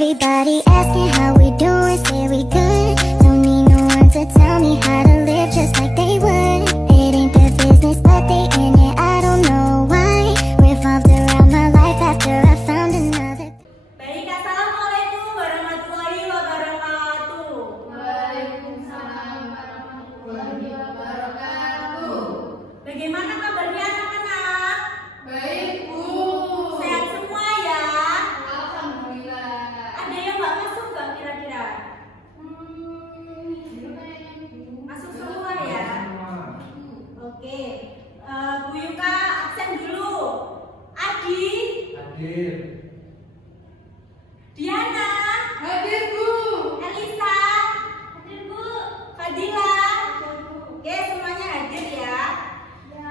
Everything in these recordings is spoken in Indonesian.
Everybody asking how we doing, say we good. Don't need no one to tell me how to live just like they would. It ain't their business, but they in it, I don't know why. Revolved around my life after I found another. Baik, assalamualaikum warahmatullahi wabarakatuh. Waalaikumsalam warahmatullahi wabarakatuh. Bagaimana kabarnya anak-anak? Baik, Bu. Sehat semua ya? Alhamdulillah. Ada yang nggak masuk nggak kira-kira? Masuk semua ya? Oke. Bu Yuka absen dulu. Adi, Hadir. Diana, Hadir, Bu. Elisa, hadir Bu. Fadila, oke semuanya hadir ya.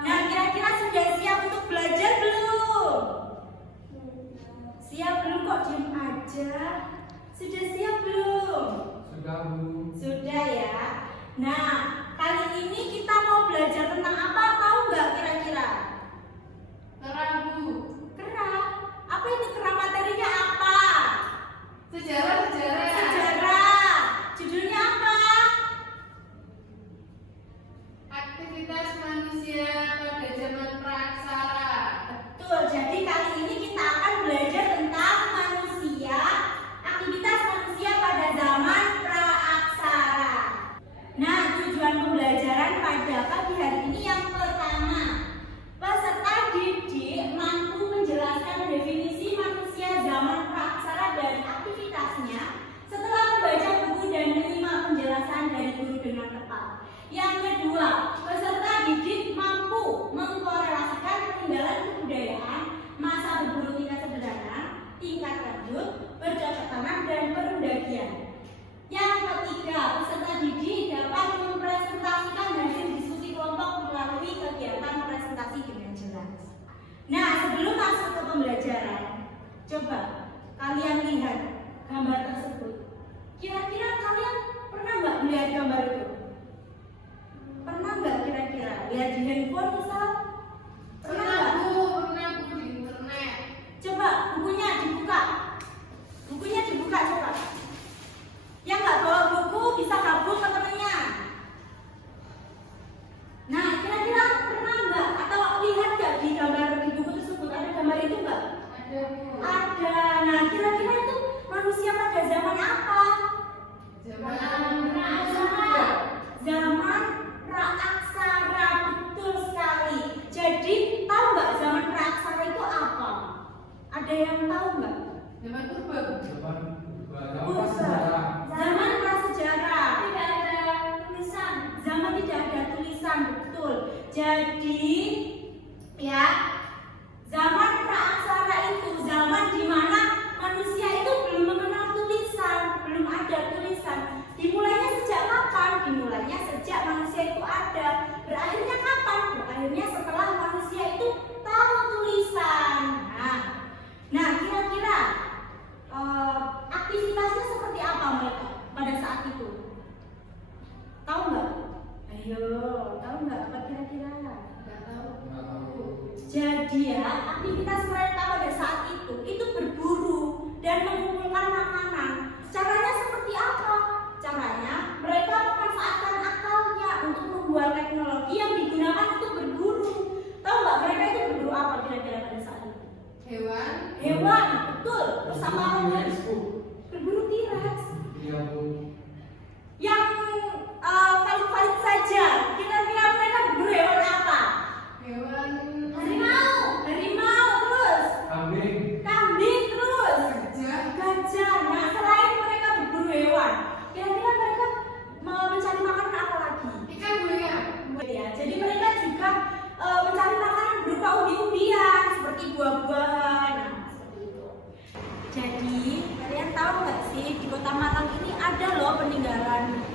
Nah kira-kira sudah siap untuk belajar belum? Siap belum kok diem aja? Sudah siap belum? Sudah, Bu. Sudah ya. Nah kali ini kita mau belajar tentang apa, tahu nggak kira-kira? Terang, Bu. Kera. Apa itu kera, materinya apa? Sejarah. Sejarah. Judulnya apa? Aktivitas manusia pada zaman praaksara. Betul, jadi kali ini kita akan belajar tentang manusia, aktivitas manusia pada zaman praaksara. Nah, tujuan pembelajaran pada pagi hari ini yang pertama, peserta didik mampu menjelaskan definisi manusia zaman praaksara dan aktivitasnya setelah membaca buku dan menyimak penjelasan dari guru dengan tepat. Yang kedua, peserta didik mampu mengkorelasikan peninggalan kebudayaan masa berburu tingkat sederhana, tingkat lanjut, bercocok tanam, dan pendakian. Yang ketiga, peserta didik dapat mempresentasikan hasil diskusi kelompok melalui kegiatan presentasi dengan jelas. Nah, sebelum masuk ke pembelajaran, coba kalian lihat gambar tersebut. Kira-kira kalian pernah nggak melihat gambar itu? Pernah nggak kira-kira lihat di handphone misal? Pernah nggak? Pernah, Bu, di internet. Coba bukunya dibuka. Bukunya dibuka coba. Yang nggak bawa buku bisa gabung ke temennya. Nah, kira-kira pernah nggak atau lihat nggak di gambar di buku tersebut ada gambar itu nggak? Ada, Bu. Ada. Nah, kira-kira itu manusia pada zaman apa? Zaman praaksara, betul sekali. Jadi tahu nggak zaman praaksara itu apa? Ada yang tahu nggak? Zaman purba, Bu. Zaman Purba. prasejarah. Zaman prasejarah. Tidak ada tulisan. Zaman tidak ada tulisan, betul. Jadi ya, zaman praaksara itu zaman di mana manusia itu belum mengenal tulisan, belum ada tulisan. Dimulainya sejak kapan? Dimulainya sejak manusia itu ada. Berakhirnya kapan? Berakhirnya setelah manusia itu tahu tulisan. Nah kira-kira aktivitasnya seperti apa mereka pada saat itu? Tahu nggak? Ayo, tahu nggak apa kira-kira? Tidak tahu. Nggak tahu. Jadi ya, aktivitas mereka pada saat itu berburu dan mengumpulkan makanan. Caranya seperti apa? Caranya mereka memanfaatkan akalnya untuk membuat teknologi yang digunakan untuk berburu. Tahu nggak mereka itu berburu apa kira-kira pada saat itu? Hewan. Hewan, betul. Bersama dengan Bu. berburu T-Rex. Iya, Bu. Yang valid saja. Kira-kira mereka berburu hewan apa? Hewan. Harimau terus. Kambing terus. Gajah. Nah, selain mereka berburu hewan, kira-kira mereka mencari makanan apa lagi? Ikan, Bu, ya. Ya, jadi mereka juga mencari makanan berupa umbi-umbian seperti buah-buahan. Nah, seperti itu. Jadi, kalian tahu nggak sih di Kota Malang ini ada loh peninggalan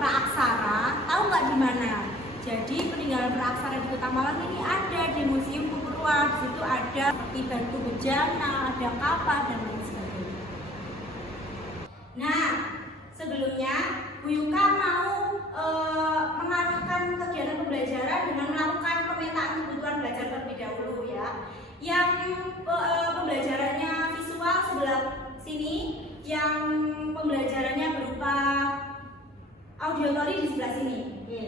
praaksara. Tahu nggak di mana? Jadi peninggalan praaksara di Kota Malang ini ada di Museum Purwa. Di situ ada seperti batu bejana, ada kapal dan lain sebagainya. Nah, sebelumnya Bu Yuka mau mengarahkan kegiatan pembelajaran dengan melakukan pemetaan kebutuhan belajar terlebih dahulu ya. Yang pembelajarannya visual sebelah sini auditori di sebelah sini. Oke.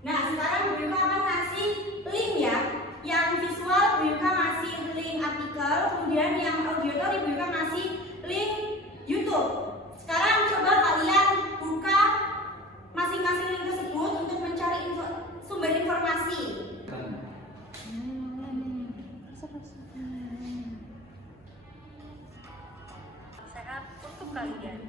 Nah, sekarang Bu Yuka akan ngasih link ya. Yang visual Bu Yuka ngasih link artikel, kemudian yang auditori Bu Yuka ngasih link YouTube. Sekarang coba kalian buka masing-masing link tersebut untuk mencari sumber informasi. Sehat untuk kalian.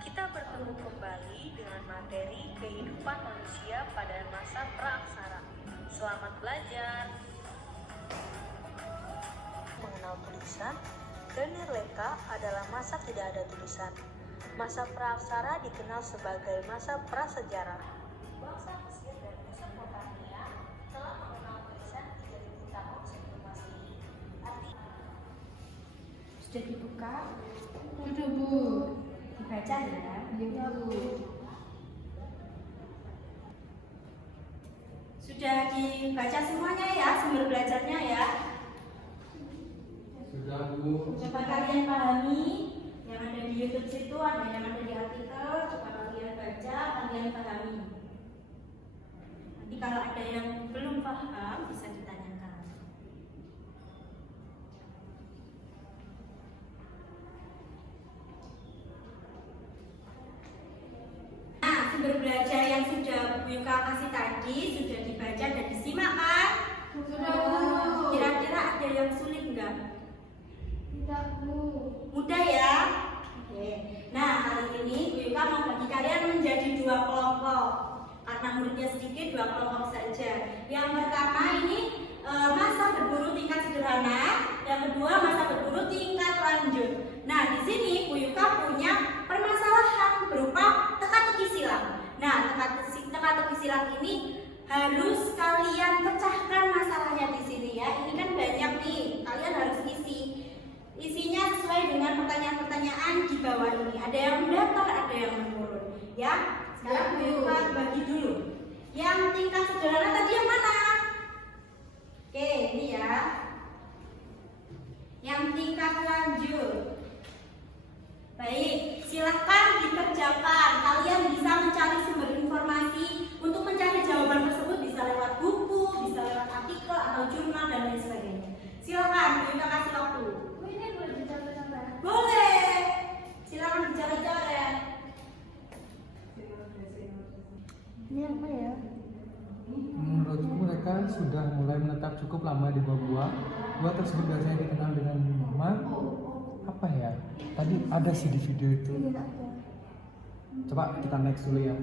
Kita bertemu kembali dengan materi kehidupan manusia pada masa praaksara. Selamat belajar. Mengenal tulisan, dan Nirleka adalah masa tidak ada tulisan. Masa praaksara dikenal sebagai masa prasejarah. Bangsa Mesir dan Mesopotamia telah mengenal tulisan 3000 tahun sebelum Masehi. Sudah dibuka? Sudah Bu. Dibaca ya. Iya Bu. Sudah dibaca semuanya ya, sumber belajarnya ya. Sudah Bu. Coba kalian pahami yang ada di YouTube situ, ada yang ada di artikel, coba kalian baca, kalian pahami. Nanti kalau ada yang belum paham bisa ditanyakan. Nah, sumber belajar yang sudah Bu Yuka kasih tadi sudah dibaca dan disimak kan? Sudah Bu. Kira-kira ada yang sulit enggak? Tidak Bu. Mudah ya? Oke. Nah, kali ini Bu Yuka mau bagi kalian menjadi dua kelompok. Karena muridnya sedikit, dua kelompok saja. Yang pertama ini masa berburu tingkat sederhana, yang kedua masa berburu tingkat lanjut. Nah, di sini Bu Yuka punya permasalahan berupa teka-teki silang. Nah, teka-teki silang ini harus kalian pecahkan masalahnya di sini ya. Ini kan banyak nih, kalian harus isi. Isinya sesuai dengan pertanyaan-pertanyaan di bawah ini. Ada yang mendatar, ada yang menurun. Ya, sekarang Bu Yuka bagi dulu. Yang tingkat sederhana tadi yang mana? Oke, ini ya. Yang tingkat lanjut. Baik, silahkan dikerjakan. Kalian bisa mencari sumber informasi. Untuk mencari jawaban tersebut bisa lewat buku, bisa lewat artikel atau jurnal dan lain sebagainya. Silahkan, Bu Yuka kasih waktu. Boleh. Silakan bicara-bicara. Ini apa ya? Menurutku mereka sudah mulai menetap cukup lama di Papua. Gua tersebut biasanya dikenal dengan nama apa ya? Tadi ada sih di video itu. Iya ada. Coba kita next dulu ya.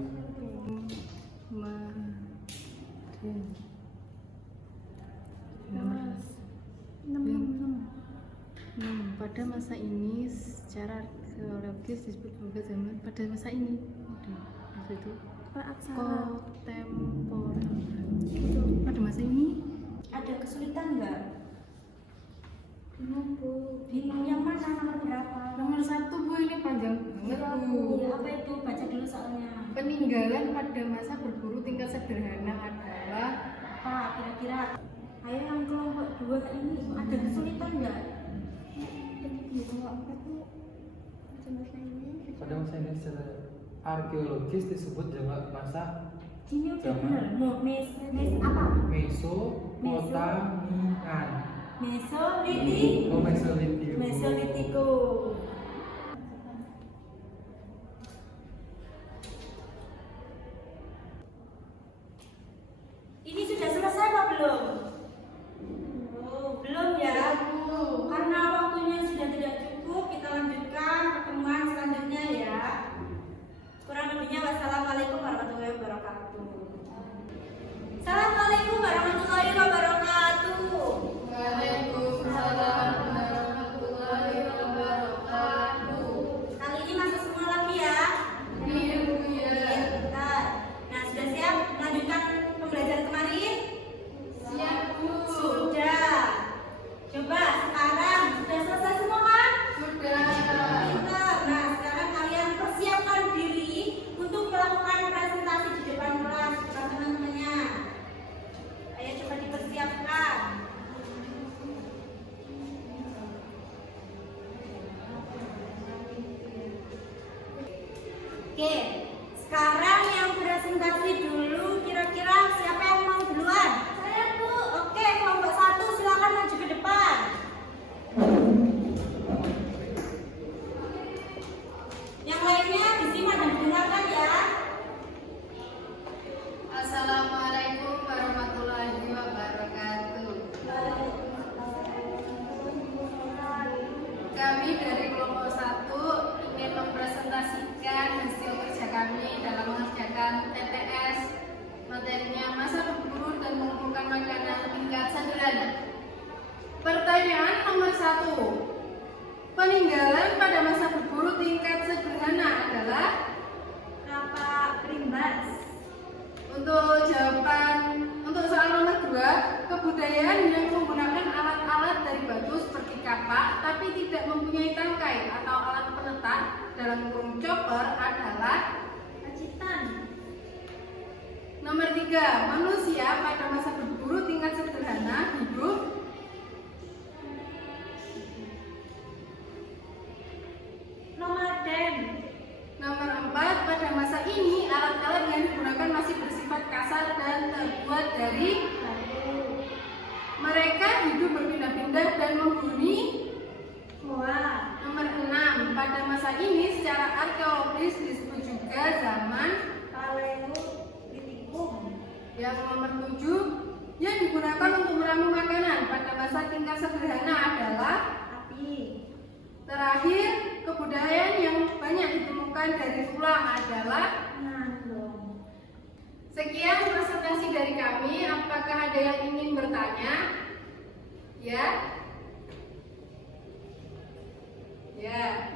Pada masa ini secara arkeologis disebut sebagai zaman pada masa ini itu kontemporer. Pada masa ini Ada kesulitan nggak? Bingung Bu. Bingung yang mana, nomor berapa? nomor 1 Bu, ini panjang banget Bu. Iya, apa itu? Baca dulu soalnya. Peninggalan pada masa berburu tingkat sederhana adalah Apa kira-kira? Ayo yang kelompok 2 ini ada kesulitan nggak? Kalau apa tuh? Masa ini. Pada masa ini secara arkeologis disebut juga masa Ini udah Zaman. bener. Mes apa? Mesopotamian. Mesolitik. Oh, Mesolitik. Mesolitiku. Ini sudah selesai apa belum? Oh, belum ya. Karena waktunya sudah tidak cukup, kita lanjutkan pertemuan selanjutnya ya. Kurang lebihnya wassalamualaikum warahmatullahi wabarakatuh. Assalamualaikum warahmatullahi wabarakatuh. Waalaikumsalam warahmatullahi wabarakatuh. Kali ini masuk semua lagi ya. Iya Bu ya. Bentar. Nah, sudah siap melanjutkan pembelajaran kemarin? Siap Bu. Sudah. Coba sekarang sudah selesai semua kan? Sudah. Pintar. Nah, sekarang kalian persiapkan diri untuk melakukan presentasi di depan kelas depan teman-temannya. Ayo coba dipersiapkan. Oke, sekarang presentasi dulu. Kira-kira siapa yang mau duluan? Saya, Bu. Oke, kelompok 1 silakan maju ke depan. Yang lainnya disimak dan dengarkan ya. Assalamualaikum warahmatullahi wabarakatuh. Kami dari kelompok 1 ingin mempresentasikan hasil kerja kami dalam mengerjakan TTS materinya masa berburu dan mengumpulkan makanan tingkat sederhana. Pertanyaan nomor 1. Peninggalan pada masa berburu tingkat sederhana adalah? Kakak Primbas. Untuk soal nomor 2, kebudayaan yang menggunakan alat-alat dari batu seperti kapak tapi tidak mempunyai tangkai atau alat penetak dalam kurung chopper adalah? Pacitan. Nomor 3, manusia pada masa berburu tingkat sederhana hidup? Nomaden. Nomor 4, pada masa ini alat-alat yang digunakan masih bersifat kasar dan terbuat dari mereka hidup berpindah-pindah dan menghuni Goa. Nomor 6, pada masa ini secara arkeologis disebut juga zaman Paleolitikum. Yang nomor 7, yang digunakan untuk meramu makanan pada masa tingkat sederhana adalah? Api. Terakhir, kebudayaan yang banyak ditemukan dari tulang adalah? Nandong. Sekian presentasi dari kami. Apakah ada yang ingin bertanya? Ya? Ya.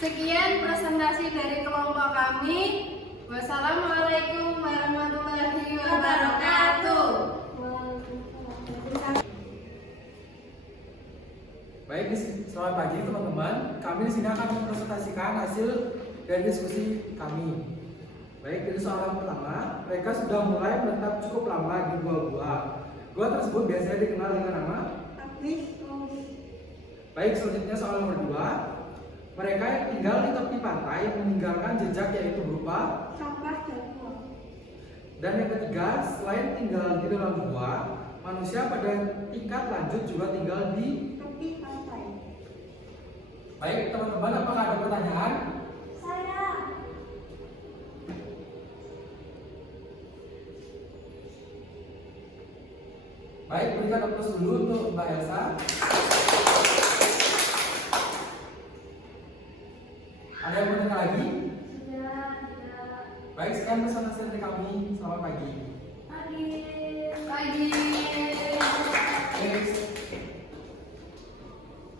Sekian presentasi dari kelompok kami. Wassalamualaikum warahmatullahi wabarakatuh. Baik, selamat pagi teman-teman. Kami di sini akan mempresentasikan hasil dari diskusi kami. Baik, dari soalan pertama, mereka sudah mulai menetap cukup lama di gua-gua. Gua tersebut biasanya dikenal dengan nama? Baik, selanjutnya soal nomor 2. Mereka yang tinggal di tepi pantai meninggalkan jejak yaitu berupa Sampah dan buah. dan yang ketiga, selain tinggal di dalam gua, manusia pada tingkat lanjut juga tinggal di Tepi pantai. Baik, teman-teman, apakah ada pertanyaan? Saya. Baik, berikan aplaus dulu untuk Mbak Elsa. Ada yang mau tanya lagi? Sudah. Baik, sekian presentasi dari kami. Selamat pagi. Pagi. Next.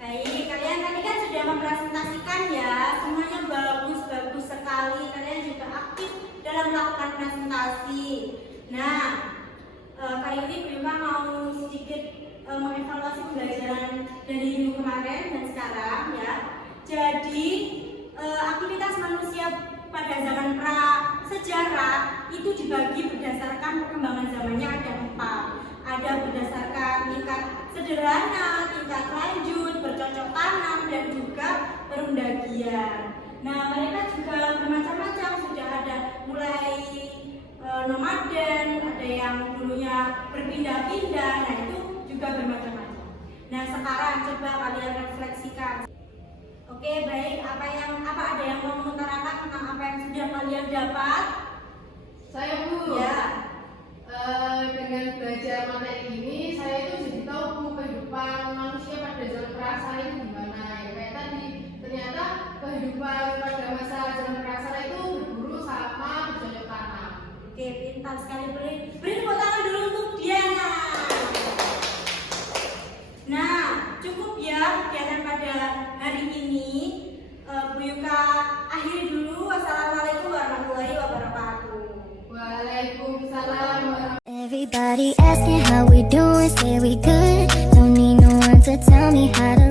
Baik, kalian tadi kan sudah mempresentasikan ya. Semuanya bagus sekali. Kalian juga aktif dalam melakukan presentasi. Nah, kali ini Bima mau sedikit mengevaluasi pembelajaran dari minggu kemarin dan sekarang ya. Jadi aktivitas manusia pada zaman prasejarah itu dibagi berdasarkan perkembangan zamannya ada 4. Ada berdasarkan tingkat sederhana, tingkat lanjut, bercocok tanam dan juga perundagian. Nah, mereka juga bermacam-macam, sudah ada mulai nomaden, ada yang dulunya berpindah-pindah, nah itu juga bermacam-macam. Nah, sekarang coba kalian refleksikan. Oke, baik. Apa ada yang mau mengutarakan tentang apa yang sudah kalian dapat? Saya, Bu. Ya. Dengan belajar materi ini, saya itu jadi tahu kehidupan manusia pada zaman prasejarah itu gimana. Ya, kayak tadi, ternyata kehidupan pada masa zaman prasejarah itu berburu sama bercocok tanam. Oke, pintar sekali. Beri tepuk tangan dulu untuk Diana. Nah, cukup ya kegiatan pada hari ini. Bu Yuka akhiri dulu. Wassalamualaikum warahmatullahi wabarakatuh. Waalaikumsalam warahmatullahi wabarakatuh. Everybody asking how we doing, say we good. Don't need no one to tell me how to